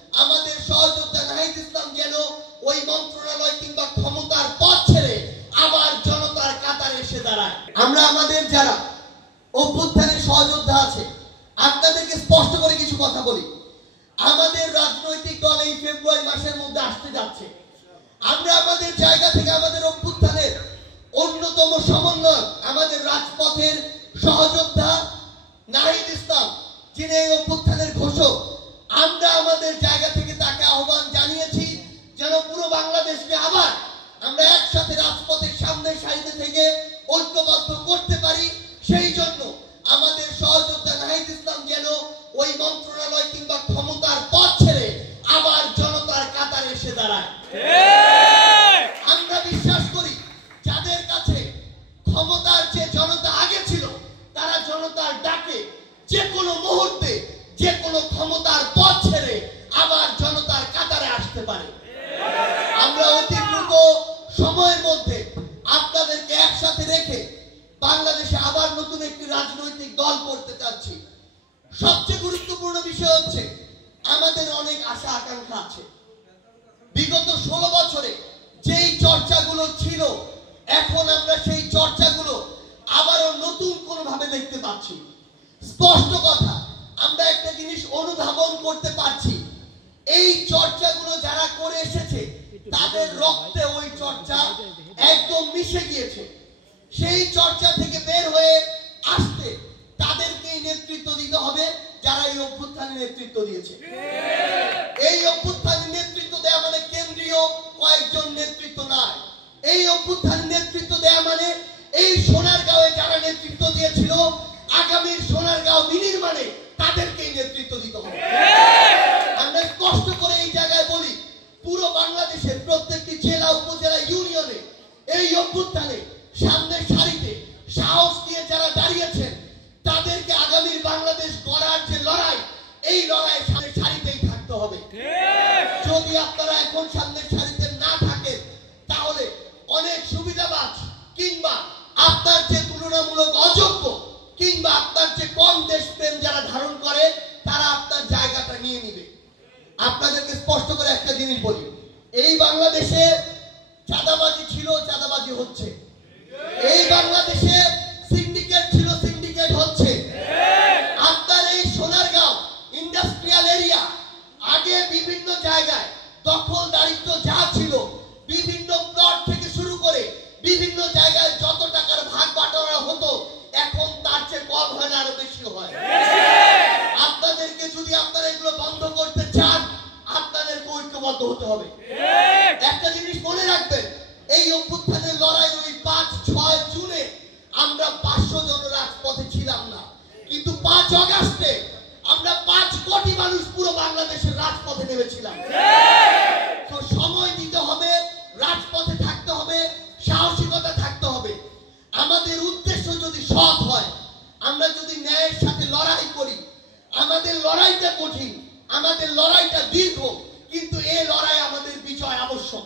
আমাদের সহযোদ্ধা নাহিদ ইসলাম যেন ওই মন্ত্রণালয় কিংবা ক্ষমতার পথ ছেড়ে আবার জনতার কাতারে এসে দাঁড়ায়। আমরা আমাদের যারা অভ্যুত্থানের সহযোদ্ধা আছে আপনাদেরকে স্পষ্ট করে কিছু কথা বলি। আমাদের রাজনৈতিক দল এই ফেব্রুয়ারি মাসের মধ্যে আসতে যাচ্ছে। আমরা আমাদের জায়গা থেকে আমাদের অভ্যুত্থানের অন্যতম সমন্বয়ক আমাদের রাজপথের সহযোদ্ধা নাহিদ ইসলাম যিনি এই অভ্যুত্থানের ঘোষক, আমরা আমাদের জায়গা থেকে তাকে আহ্বান জানিয়েছি যেন পুরো বাংলাদেশকে আবার আমরা একসাথে রাজপথের সামনের সারিতে থেকে ঐক্যবদ্ধ করতে পারি। সেই জন্য আমাদের সহযোদ্ধা নাহিদ ইসলাম যেন ওই মন্ত্রণালয় কিংবা ক্ষমতার পথ ছেড়ে আবার জনতার কাতারে এসে দাঁড়ায়। আমরা বিশ্বাস করি যাদের কাছে ক্ষমতার যে জনতা আগে ছিল তারা জনতার ডাকে যে কোনো মুহূর্তে যে কোনো ক্ষমতার পথ ছেড়ে আবার জনতার কাতারে আসতে পারে। আমরা অতি দ্রুত সময়ের মধ্যে আপনাদেরকে একসাথে রেখে বাংলাদেশে আবার নতুন একটি রাজনৈতিক দল করতে চাচ্ছি। সবচেয়ে গুরুত্বপূর্ণ বিষয় হচ্ছে আমাদের অনেক আশা আকাঙ্ক্ষা আছে। বিগত 16 বছরে যেই চর্চাগুলো ছিল এখন আমরা সেই চর্চাগুলো আবারও নতুন কোন ভাবে দেখতে পাচ্ছি। স্পষ্ট কথা, আমরা একটা জিনিস অনুধাবন করতে পারছি, এই চর্চাগুলো যারা করে এসেছে তাদের রক্তে ওই চর্চা একদম মিশে গিয়েছে। সেই চর্চা থেকে বের হয়ে আসতে তাদেরকেই নেতৃত্ব দিতে হবে যারা এই অভ্যুত্থানের নেতৃত্ব দিয়েছে। এই অভ্যুত্থানের নেতৃত্ব দেয়া মানে কেন্দ্রীয় কয়েকজন নেতৃত্ব নয়। এই অভ্যুত্থানের নেতৃত্ব দেয়া মানে এই সোনারগাঁওয়ে যারা নেতৃত্ব দিয়েছিল আগামীর সোনারগাঁও বিনির্মাণে তাদেরকেই নেতৃত্ব দিতে হবে। আমরা স্পষ্ট করে এই জায়গায় বলি, পুরো বাংলাদেশের প্রত্যেকটি জেলা উপজেলা ইউনিয়নে এই অভ্যুত্থানে সামনের সারিতে সাহস দিয়ে যারা দাঁড়িয়েছেন তাদেরকে আগামীর বাংলাদেশ গড়ার যে লড়াই, এই লড়াই সামনের সারিতেই থাকতে হবে। যদি আপনারা এখন সামনের সারিতে না থাকেন তাহলে অনেক সুবিধাবাজ কিংবা আপনার যে তুলনামূলক অযোগ্য কিংবা আপনার যে কম দেশপ্রেম যারা ধারণ করে তারা আপনার জায়গাটা নিয়ে নিবে। আপনাদেরকে স্পষ্ট করে একটা জিনিস বলি, এই বাংলাদেশে চাঁদাবাজি ছিল, চাঁদাবাজি হচ্ছে। এই বাংলাদেশে সিন্ডিকেট ছিল, সিন্ডিকেট হচ্ছে। আপনার এই সোনারগাঁও ইন্ডাস্ট্রিয়াল এরিয়া আগে বিভিন্ন জায়গায় দখলদারিত্ব যা ছিল, বিভিন্ন প্লট থেকে শুরু করে বিভিন্ন জায়গায় যত টাকার ভাগ বাটোয়ারা হতো এখন তার চেয়ে কম হয় না, আরো বেশি হয়। আপনাদেরকে যদি আপনারা এগুলো বন্ধ করতে চান আপনাদেরকে ঐক্যবদ্ধ হতে হবে। একটা জিনিস মনে রাখবেন, এই অভ্যুত্থানের লড়াই ওই 5-6 জুনে আমরা 500 জন রাজপথে ছিলাম না, কিন্তু 5 আগস্টে আমরা 5 কোটি মানুষ পুরো বাংলাদেশের রাজপথে নেমেছিলাম। তো সময় দিতে হবে, রাজপথে থাকতে হবে, সাহসিকতা থাকতে হবে। আমাদের উদ্দেশ্য যদি সৎ হয়, আমরা যদি ন্যায়ের সাথে লড়াই করি, আমাদের লড়াইটা কঠিন, আমাদের লড়াইটা দীর্ঘ, কিন্তু এই লড়াই আমাদের বিজয় আবশ্যক।